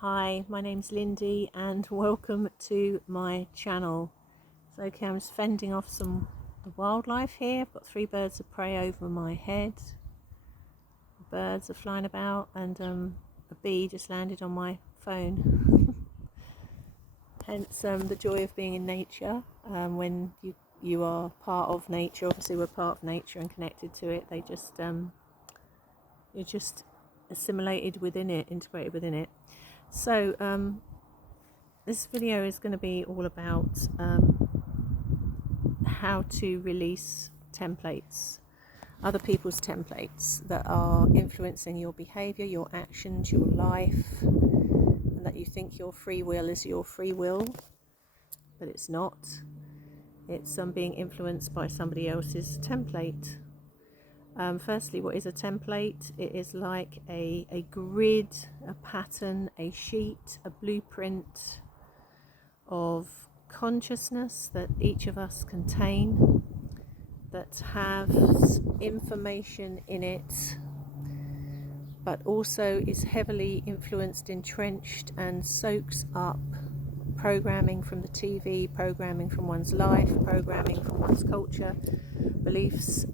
Hi, my name's Lindy and welcome to my channel. So I'm just fending off some wildlife here. I've got 3 birds of prey over my head. Birds are flying about and a bee just landed on my phone. Hence the joy of being in nature. When you are part of nature, obviously we're part of nature and connected to it. You're just assimilated within it, integrated within it. So this video is going to be all about how to release templates, other people's templates that are influencing your behavior, your actions, your life, and that you think your free will is your free will, but it's not. It's being influenced by somebody else's template. Firstly, what is a template? It is like a grid, a pattern, a sheet, a blueprint of consciousness that each of us contain, that has information in it, but also is heavily influenced, entrenched, and soaks up programming from the TV, programming from one's life, programming from one's culture, beliefs.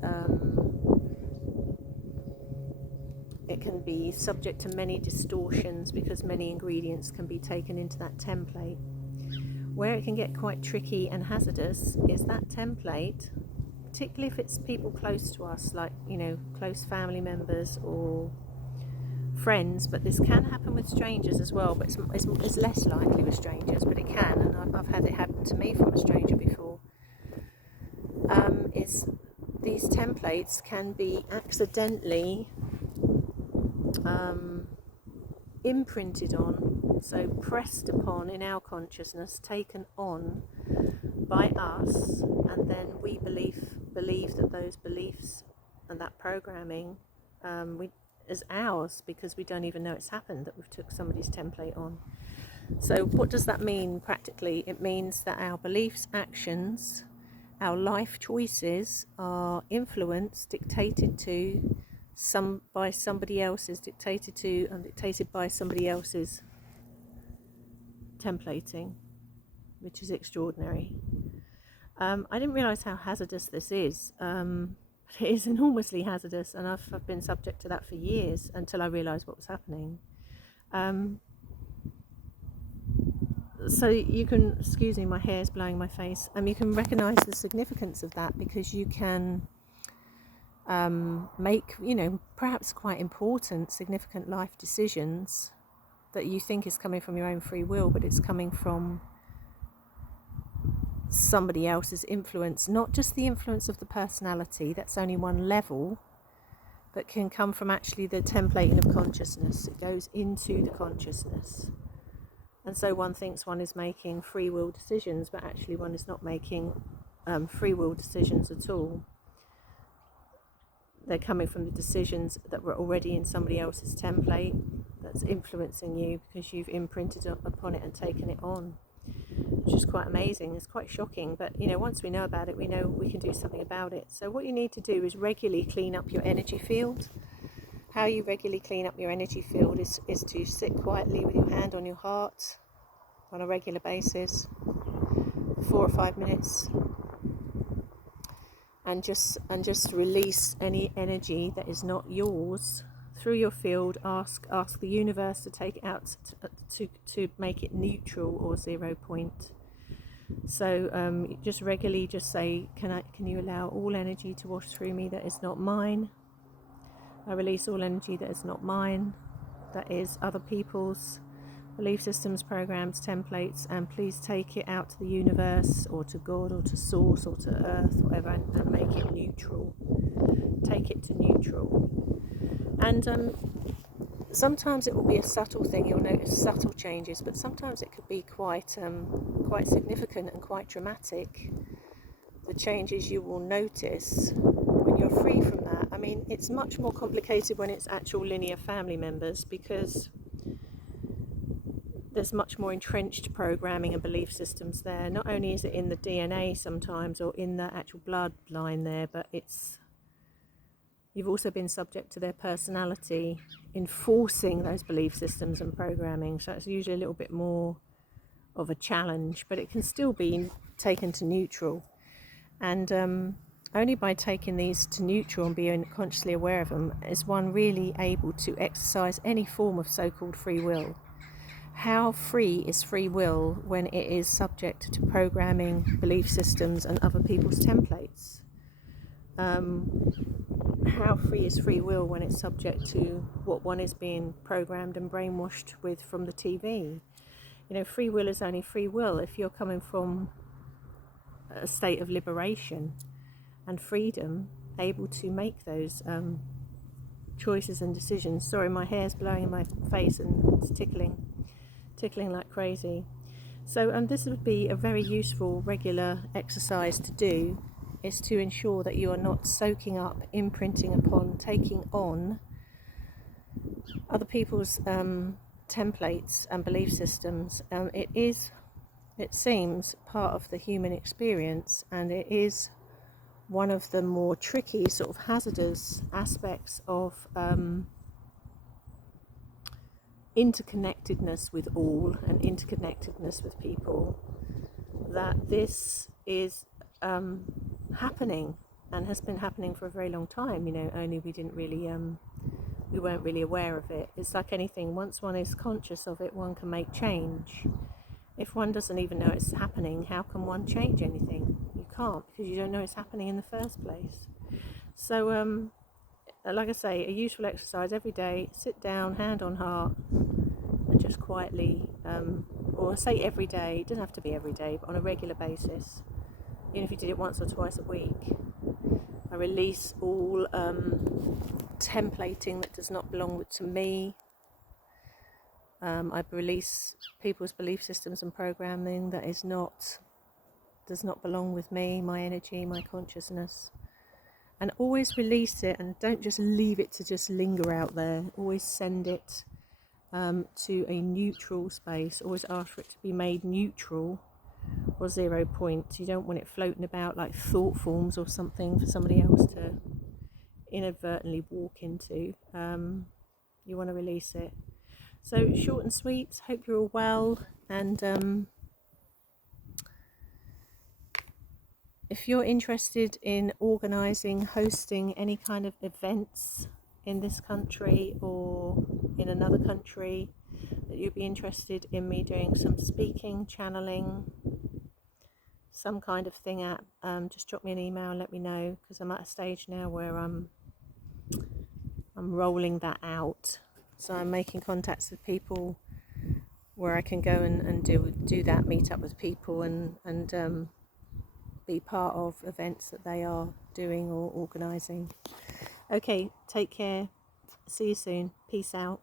It can be subject to many distortions because many ingredients can be taken into that template. Where it can get quite tricky and hazardous is that template, particularly if it's people close to us, like, close family members or friends, but this can happen with strangers as well, but it's less likely with strangers, but it can, and I've had it happen to me from a stranger before. Is these templates can be accidentally imprinted on, so pressed upon in our consciousness, taken on by us, and then we believe that those beliefs and that programming is ours because we don't even know it's happened, that we've took somebody's template on. So what does that mean practically? It means that our beliefs, actions, our life choices are influenced, dictated to by somebody else's, dictated by somebody else's templating, which is extraordinary. I didn't realise how hazardous this is. It is enormously hazardous, and I've been subject to that for years until I realised what was happening. So you can, excuse me, my hair's blowing my face. You can recognise the significance of that because you can make, perhaps quite important, significant life decisions that you think is coming from your own free will, but it's coming from somebody else's influence, not just the influence of the personality, that's only one level, but can come from actually the templating of consciousness. It goes into the consciousness. And so one thinks one is making free will decisions, but actually one is not making free will decisions at all. They're coming from the decisions that were already in somebody else's template that's influencing you because you've imprinted upon it and taken it on, which is quite amazing. It's quite shocking, but once we know about it, we know we can do something about it. So what you need to do is regularly clean up your energy field. How you regularly clean up your energy field is to sit quietly with your hand on your heart on a regular basis, 4 or 5 minutes, and just release any energy that is not yours through your field. Ask the universe to take it out to make it neutral or 0 point. So just regularly just say, can you allow all energy to wash through me that is not mine? I release all energy that is not mine, that is other people's belief systems, programs, templates, and please take it out to the universe or to God or to source or to earth, whatever, and make it neutral. Take it to neutral. And sometimes it will be a subtle thing, you'll notice subtle changes, but sometimes it could be quite significant and quite dramatic, the changes you will notice when you're free from that. It's much more complicated when it's actual linear family members, because there's much more entrenched programming and belief systems there. Not only is it in the DNA sometimes or in the actual bloodline there, but you've also been subject to their personality enforcing those belief systems and programming. So it's usually a little bit more of a challenge, but it can still be taken to neutral. And only by taking these to neutral and being consciously aware of them is one really able to exercise any form of so-called free will. How free is free will when it is subject to programming, belief systems, and other people's templates? How free is free will when it's subject to what one is being programmed and brainwashed with from the TV? You know, free will is only free will if you're coming from a state of liberation and freedom, able to make those choices and decisions. Sorry, my hair's blowing in my face and it's tickling like crazy. So this would be a very useful regular exercise to do, is to ensure that you are not soaking up, imprinting upon, taking on other people's templates and belief systems. It seems part of the human experience, and it is one of the more tricky, sort of hazardous aspects of interconnectedness with all and interconnectedness with people, that this is happening and has been happening for a very long time. You know, only we weren't really aware of it. It's like anything, once one is conscious of it, one can make change. If one doesn't even know it's happening, how can one change anything? You can't, because you don't know it's happening in the first place. So like I say, a useful exercise every day: sit down, hand on heart, and just quietly, or I say every day, it doesn't have to be every day, but on a regular basis, even if you did it once or twice a week, I release all templating that does not belong to me. I release people's belief systems and programming that does not belong with me, my energy, my consciousness. And always release it, and don't just leave it to just linger out there. Always send it to a neutral space. Always ask for it to be made neutral or 0 point. You don't want it floating about like thought forms or something for somebody else to inadvertently walk into. You want to release it. So short and sweet. Hope you're all well, and if you're interested in organising, hosting any kind of events in this country or in another country, that you'd be interested in me doing some speaking, channeling, some kind of thing at, just drop me an email and let me know, because I'm at a stage now where I'm rolling that out. So I'm making contacts with people where I can go and do that, meet up with people and be part of events that they are doing or organising. Okay, take care. See you soon. Peace out.